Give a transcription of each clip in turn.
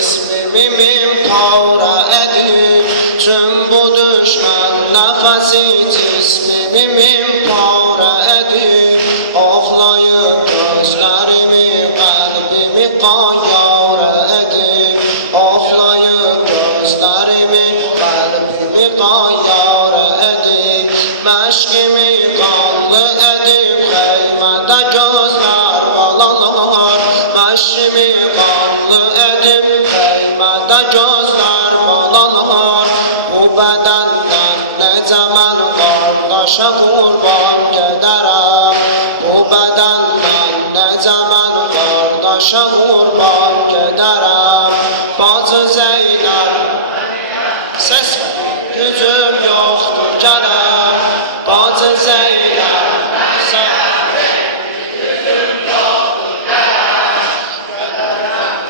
İsmimim kavra edip tüm bu düşman nefesi cismimim kavra edip oflayıp gözlerimi kalbimi kayara edip oflayıp gözlerimi kalbimi kayara edip meşkimi kanlı edip heymede gözler balalar meşkimi kanlı edip gözler balalar bu bedenden ne zaman kardeşe kurban giderim bu bedenden ne zaman kardeşe kurban giderim Bacı Zeynep ses gücüm yoktur canım Bacı Zeynep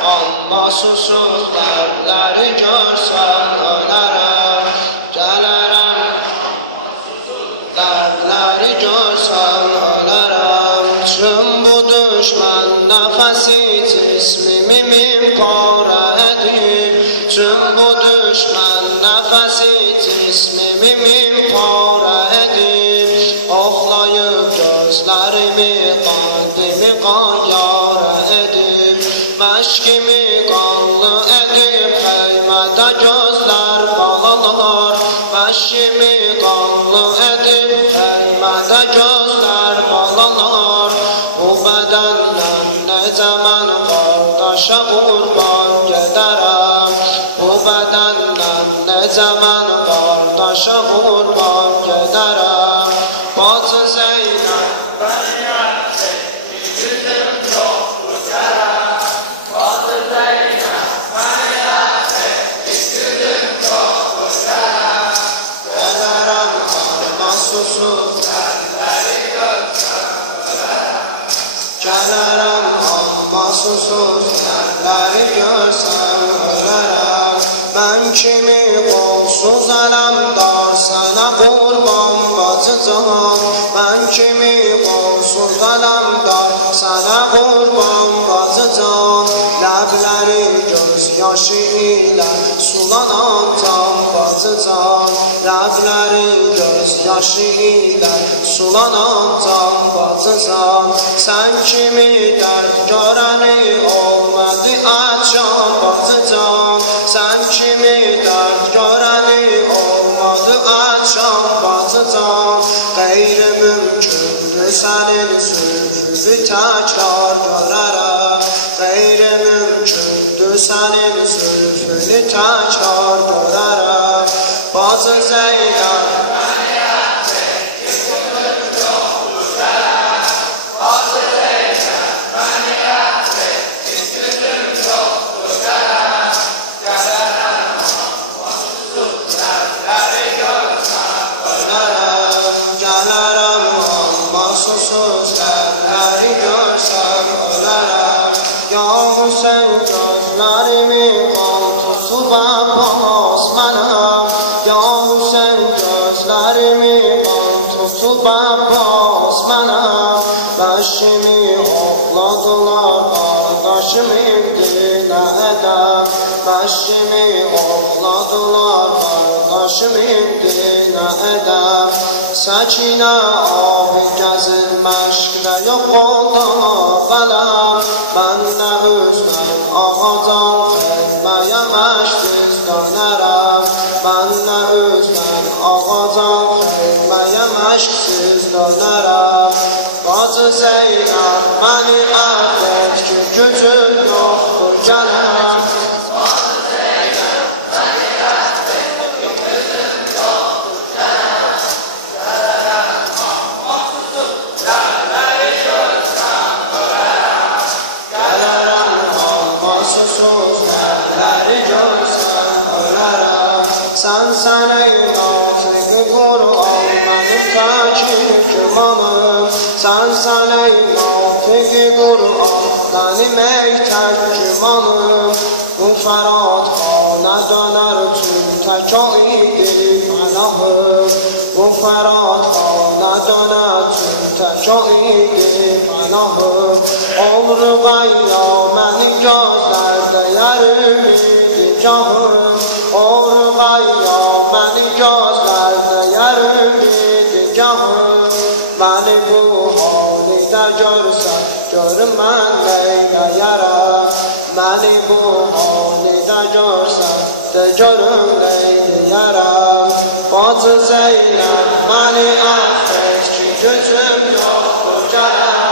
Allah susuz dertleri görsen ölerim Gelirim dertleri görsen ölerim Tüm bu düşman nefesi cismimim kara edip Tüm bu düşman nefesi cismimim kara edip Oflayıp gözlerimi kalbimi kayara edip Meşkimi kanlı edip heymede gözler balalar Meşkimi kanlı edip heymede gözler balalar Bu bedenden ne zaman kardeşe kurban giderim Bu bedenden ne zaman kardeşe kurban giderim Bacı Zeynep Gelirim ama susuz dertleri görsem ölerim Ben kimi kolsuz alemdar sana kurban bacıcan Ben kimi kolsuz alemdar sana kurban bacıcan Ləbləri gözyaşı ilə sulanan can bacıcan Ləbləri gözyaşı ilə sulanan can bacıcan Sen kimi dert görəni olmadı açan bacıcan Sen kimi dert görəni olmadı açan bacıcan Qeyri mümkündür sənin zülfünü təkrar görərəm Qeyri mümkündür sənin zülfünü təkrar görərəm Bacı Zeynep Sen gözlerimi koltusu basmanım Ya sen gözlerimi koltusu Yusuf Abbas mənəm, bəşimi oxladılar, qardaşım indi nə edəm. Bəşimi oxladılar, qardaşım indi nə edəm. Səkinə abi gəzir məşqlə, yox oldu bələm. Mən nə üzmən ağacan xeyməyə məşqiz dönərəm. Mən nə üzmən ağacan xeyməyə məşqsiz dönərəm. Bacı Zeynəb məni əfv et ki, gücüm yoxdur gələm. Sən sənəy natiq-i Qur'an, mənim təkir kümanım. Sən sənəy natiq-i Qur'an, mənim ey tək kümanım. Bu fərad xanə dönər tüm tək o idi pənahım. Bu fərad xanə dönər tüm tək o idi pənahım. Olur qəyyaməni gözlərdə yerim idi gahım. Olur qəyyaməni gözlərdə yerim idi gahım. Məni bu halidə görsən, görüm mən neyləyərəm. Məni bu halidə görsən, de görüm neyləyərəm. Bacı Zeynəb məni əfv et ki, gücüm yoxdur gələm.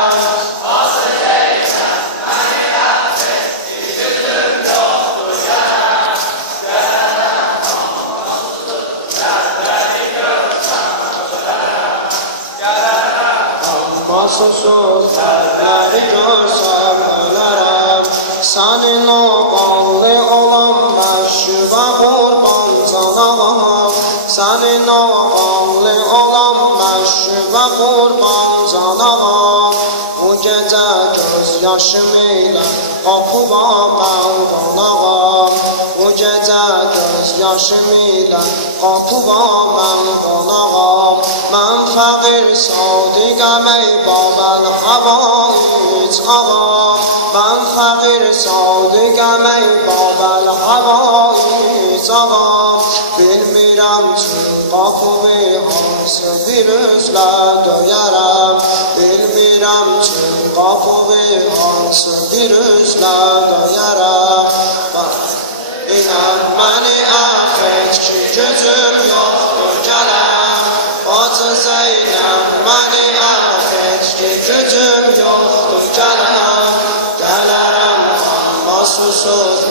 Susuz əlləri görsəm ölərəm. Sənin o qanlı olan məşrubə qurban canağam. Sənin o qanlı olan məşrubə qurban canağam. Bu gecə göz yaşım ilə qapıma mən qonağam. Bu gecə göz yaşım ilə qapıma mən qonağam. Mən fəqir sadiqəm ey Babel havaic ağam. Mən fəqir sadiqəm ey Babel havaic ağam. Bilmirəm çün qapımı hansı bir üzlə döyərəm. Bilmirəm çün qapımı hansı bir üzlə döyərəm. İnən məni əfv et ki, gücüm yoxdur gələm. Bacı Zeynəb məni əfv et ki, gücüm yoxdur gələm. Gələrəm amma susuz